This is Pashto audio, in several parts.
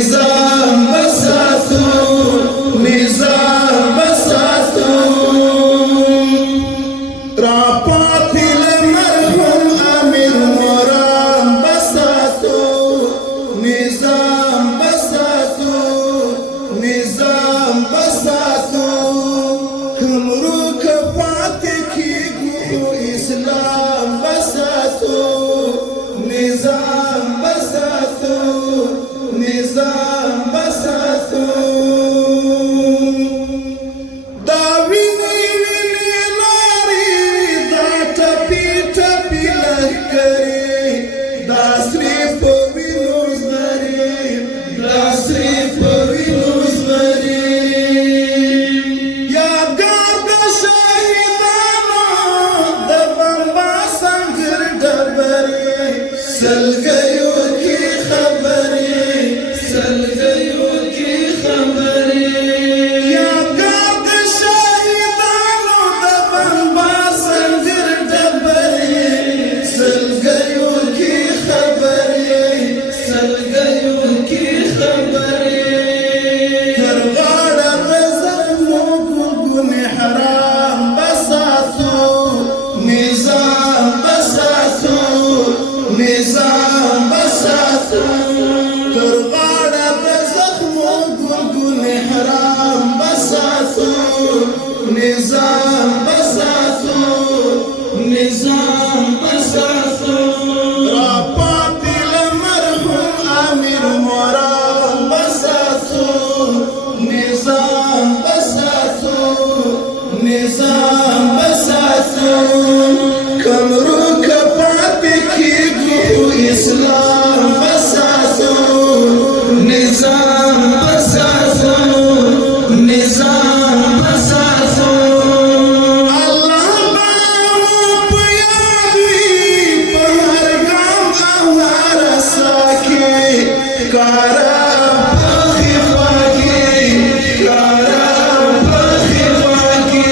نظام بساتو نظام بساتو راپاتی لمرحوم امیر موران بساتو نظام بساتو نظام بساتو کمرو کپاتی کی گو اسلام بساتو نظام بساتو نظام بساتو دا ویني ویني لاري دا ټپي ټپي لښکرې دا سرې په وینو زمرې دا سرې په وینو زمرې یادګار د شهیدانو د بمبا سنګر ډبرې سلګیو کې خبرې سلګیو کې خبرې یادګار د شهیدانو د بمبا سنګر ډبرې سلګیو کې خبرې سلګیو کې خبرې تر غاړه د زخمو ګلګون حرام بساتو نظام بساتو نظام بساتو تر غاړه د زخمو ګلګون حرام بساتو نظام بساتو نظام بساتو راپاتې له مرحوم امیر موران بساتو نظام بساتو نظام بساتو کمرو کپاتی کیږو اسلام بساتو نظام بساتو نظام بساتو الله باو په یاد وي په هر ګام او هر سا کې کارا په خفا کې کارا په خفا کې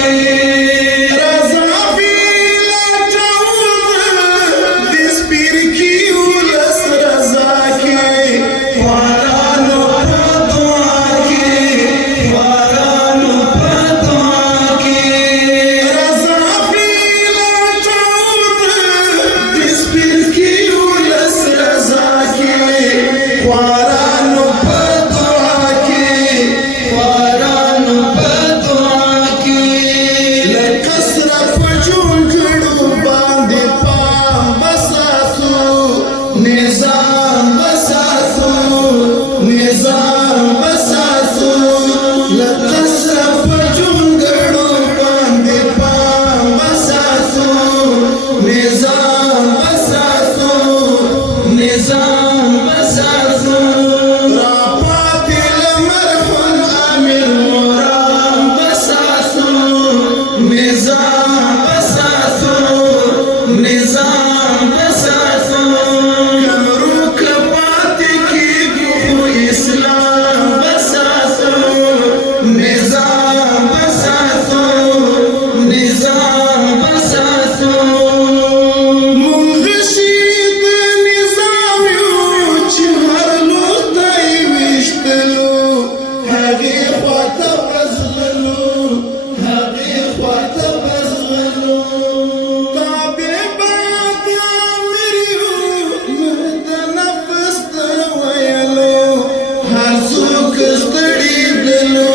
رضا بیلا جوړ د سپیر کې ولس رضا کې خوارانو په دعا کې خوارانو په دعا کې رضا بیلا جوړ د سپیر کې ولس رضا کې خوارانو په دعا کې خوارانو په دعا کې لکه سره په جونګړو باندې پام بساتو نظام بساتو نظام بساتو لکه سره په جونګړو باندې پام بساتو نظام بساتو نظام بساتو راپاتې له مرحوم امیر موران بساتو نظام بساتو نظام بساتو کمرو کپاتی کیږو اسلام بساتو نظام بساتو نظام بساتو مونږ شهید نظام یو چې هر لوخته یې ویشتلو هغې خواته بزغلو هغې خواته بزغلو تابع باید امیر یو نه د نفس د ویلو هر څوک ستړېدلو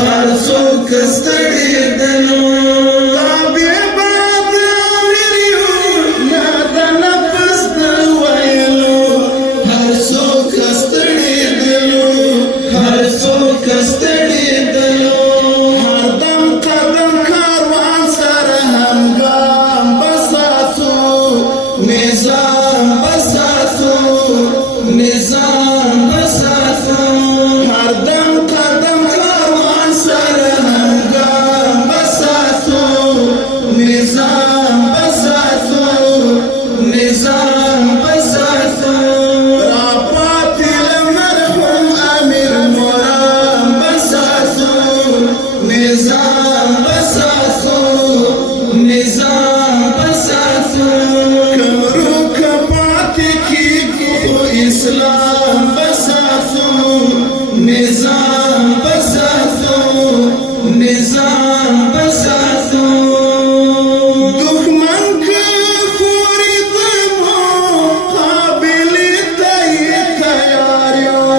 هر څوک ستړېدلو تابع باید امیر یو نه د نفس د ویلو هر څوک ستړېدلو هر څوک ستړېدلو هر دم قدم کاروان سره همګام بساتو نظام بساتو نظام بساتو هر دم قدم کاروان سره همګام بساتو نظام بساتو نظام بساتو راپاتې له مرحوم امیر موران بساتو نظام بساتو نظام بساتو کمرو کپاتی کیږو اسلام بساتو نظام بساتو نظام بساتو دښمن که خوري د مقابلې ته یې تیار یو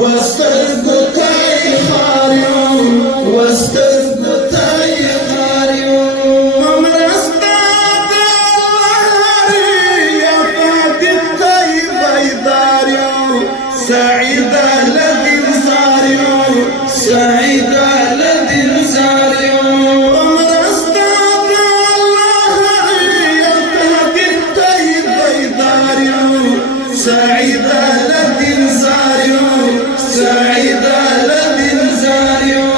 وسترګو ته یې خار یو وسترګو ته یې خار یو په مرسته د الله یا پاتې ته یې بیدار یو سعیده سعيد الذي زاريو ومرستاد الله يبتهد الطيب بيداريو سعيد الذي زاريو سعيد الذي زاريو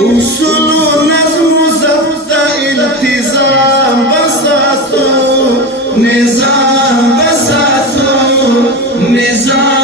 وصول نظم ضبط التزام بساتو نظام بساتو نظام